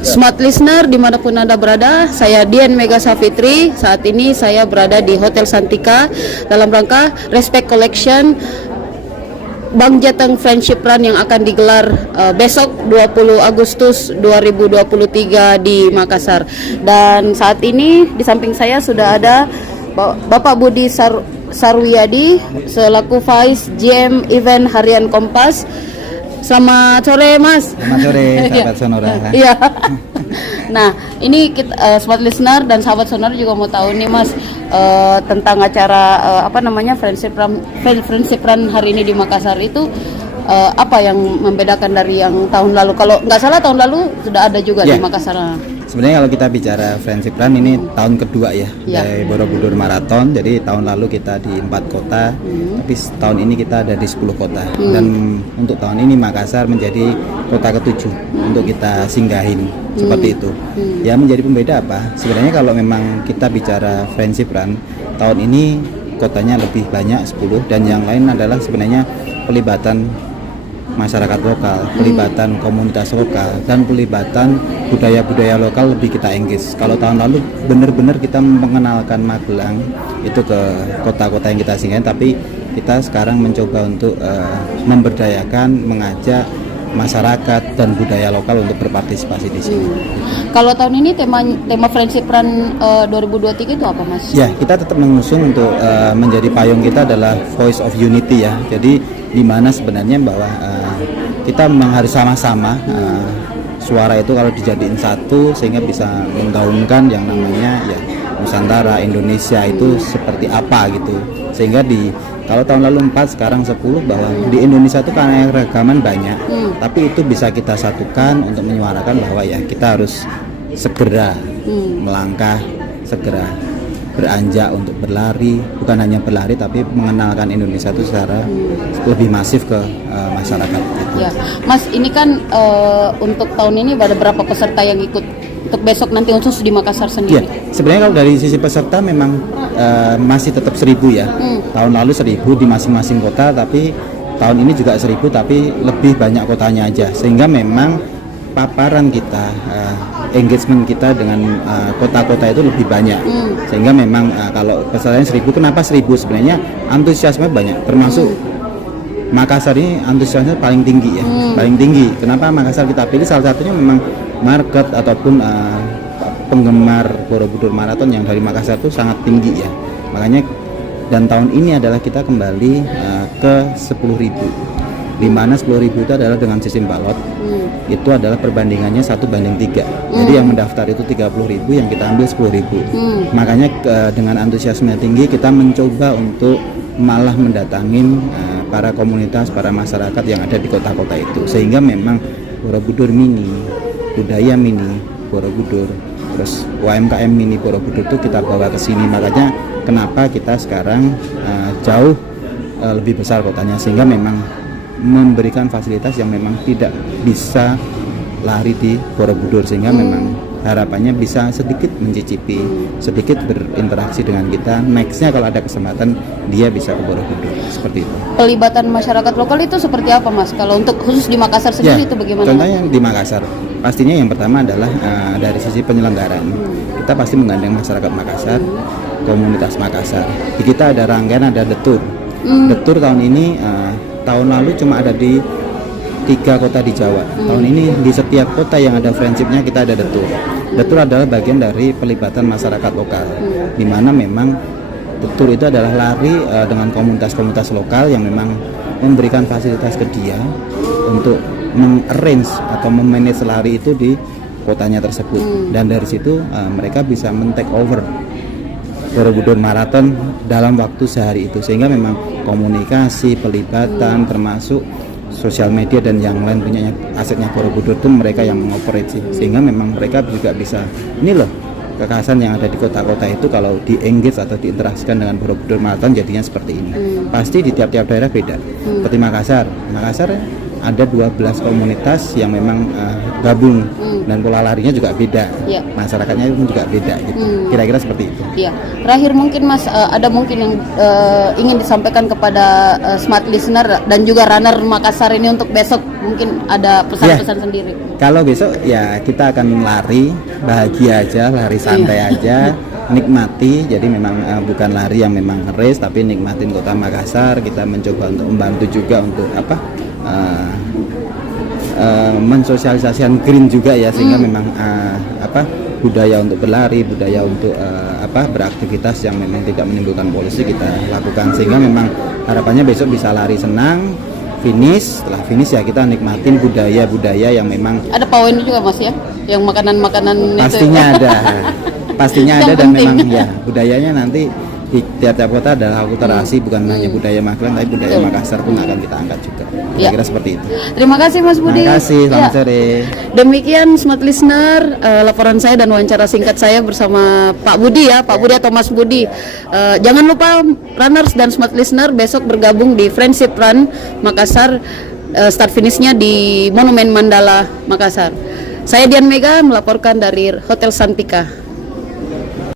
Smart listener dimanapun Anda berada, saya Dian Mega Safitri. Saat ini saya berada di Hotel Santika dalam rangka Respect Collection Bank Jateng Friendship Run yang akan digelar besok 20 Agustus 2023 di Makassar. Dan saat ini di samping saya sudah ada Bapak Budi Sarwiyadi selaku Vice GM Event Harian Kompas. Selamat sore, Mas. Selamat sore, sahabat Sonora. Iya. Nah, ini kita, smart listener dan sahabat Sonora juga mau tahu nih, Mas, tentang acara Friendship Run hari ini di Makassar itu apa yang membedakan dari yang tahun lalu? Kalau nggak salah tahun lalu sudah ada juga di Makassar. Sebenarnya kalau kita bicara Friendship Run ini tahun kedua dari Borobudur Marathon. Jadi tahun lalu kita di 4 kota, tapi tahun ini kita ada di 10 kota. Dan untuk tahun ini Makassar menjadi kota ke-7 untuk kita singgahin seperti itu. Ya, menjadi pembeda apa? Sebenarnya kalau memang kita bicara Friendship Run, tahun ini kotanya lebih banyak 10 dan yang lain adalah sebenarnya pelibatan masyarakat lokal, pelibatan komunitas lokal, dan pelibatan budaya-budaya lokal lebih kita engage. Kalau tahun lalu benar-benar kita mengenalkan Magelang itu ke kota-kota yang kita singgahin, tapi kita sekarang mencoba untuk memberdayakan, mengajak masyarakat dan budaya lokal untuk berpartisipasi di sini. Kalau tahun ini tema Friendship Run 2023 itu apa, Mas? Ya, kita tetap mengusung untuk menjadi payung kita adalah Voice of Unity ya. Jadi di mana sebenarnya bahwa kita memang harus sama-sama suara itu kalau dijadiin satu sehingga bisa menggaungkan yang namanya ya Nusantara, Indonesia itu seperti apa gitu. Sehingga kalau tahun lalu 4, sekarang 10, bahwa di Indonesia itu karena keragaman banyak, tapi itu bisa kita satukan untuk menyuarakan bahwa ya kita harus segera melangkah, segera beranjak untuk berlari, bukan hanya berlari tapi mengenalkan Indonesia itu secara lebih masif ke masyarakat gitu. Ya, Mas, ini kan untuk tahun ini ada berapa peserta yang ikut untuk besok nanti khusus di Makassar sendiri? Ya, sebenarnya kalau dari sisi peserta memang masih tetap 1.000 ya. Tahun lalu 1.000 di masing-masing kota, tapi tahun ini juga 1.000 tapi lebih banyak kotanya aja. Sehingga memang paparan kita, engagement kita dengan kota-kota itu lebih banyak. Sehingga memang kalau pesertanya 1.000, kenapa 1.000? Sebenarnya antusiasme banyak, termasuk Makassar ini antusiasme paling tinggi ya, paling tinggi. Kenapa Makassar kita pilih? Salah satunya memang market ataupun penggemar Borobudur Marathon yang dari Makassar itu sangat tinggi ya. Makanya dan tahun ini adalah kita kembali ke 10.000, di mana 10.000 itu adalah dengan sistem balot. Itu adalah perbandingannya 1:3. Jadi yang mendaftar itu 30.000, yang kita ambil 10.000. Makanya dengan antusiasme tinggi kita mencoba untuk malah mendatangin para komunitas, para masyarakat yang ada di kota-kota itu. Sehingga memang Borobudur Mini, budaya mini Borobudur, terus UMKM mini Borobudur itu kita bawa ke sini. Makanya kenapa kita sekarang jauh lebih besar kotanya, sehingga memang memberikan fasilitas yang memang tidak bisa lari di Borobudur, sehingga memang harapannya bisa sedikit mencicipi, sedikit berinteraksi dengan kita. Nextnya kalau ada kesempatan dia bisa ke Borobudur, seperti itu. Pelibatan masyarakat lokal itu seperti apa, Mas? Kalau untuk khusus di Makassar sendiri itu bagaimana? Contohnya di Makassar, pastinya yang pertama adalah dari sisi penyelenggaraan. Kita pasti menggandeng masyarakat Makassar, komunitas Makassar. Di kita ada rangkaian, ada detur. Detur tahun ini, tahun lalu cuma ada di 3 kota di Jawa. Tahun ini di setiap kota yang ada friendshipnya kita ada detur. Detur adalah bagian dari pelibatan masyarakat lokal, di mana memang detur itu adalah lari dengan komunitas-komunitas lokal yang memang memberikan fasilitas ke dia untuk mengarrange atau memanage lari itu di kotanya tersebut. Dan dari situ mereka bisa men-take over Borobudur Marathon dalam waktu sehari itu, sehingga memang komunikasi, pelibatan, termasuk sosial media dan yang lain punyanya asetnya Borobudur itu mereka yang mengoperasi, sehingga memang mereka juga bisa, ini loh kekhasan yang ada di kota-kota itu kalau di engage atau diinteraksikan dengan Borobudur Marathon jadinya seperti ini. Pasti di tiap-tiap daerah beda. Seperti Makassar ada 12 komunitas yang memang gabung dan pola larinya juga beda. Iya. Masyarakatnya pun juga beda gitu. Kira-kira seperti itu. Iya. Terakhir mungkin Mas, ada mungkin yang ingin disampaikan kepada smart listener dan juga runner Makassar ini untuk besok, mungkin ada pesan-pesan sendiri. Kalau besok ya kita akan lari bahagia aja, lari santai aja, nikmati. Jadi memang bukan lari yang memang race, tapi nikmatin kota Makassar. Kita mencoba untuk membantu juga untuk mensosialisasikan green juga ya, sehingga memang budaya untuk berlari, budaya untuk beraktivitas yang memang tidak menimbulkan polusi kita lakukan, sehingga memang harapannya besok bisa lari senang, finish. Setelah finish ya kita nikmatin budaya-budaya yang memang Ada pawainya juga Mas ya, yang makanan-makanan pastinya itu. ada pastinya ada Yang dan penting. memang ya budayanya nanti di tiap-tiap kota adalah akulturasi, bukan hanya budaya Magelang tapi budaya Makassar pun akan kita angkat juga. Kira-kira seperti itu. Terima kasih Mas Budi. Terima kasih, selamat Ya. sore. Demikian smart listener, laporan saya dan wawancara singkat saya bersama Pak Budi ya, Pak Budi atau Mas Budi. Jangan lupa runners dan smart listener besok bergabung di Friendship Run Makassar, start finishnya di Monumen Mandala Makassar. Saya Dian Mega melaporkan dari Hotel Santika.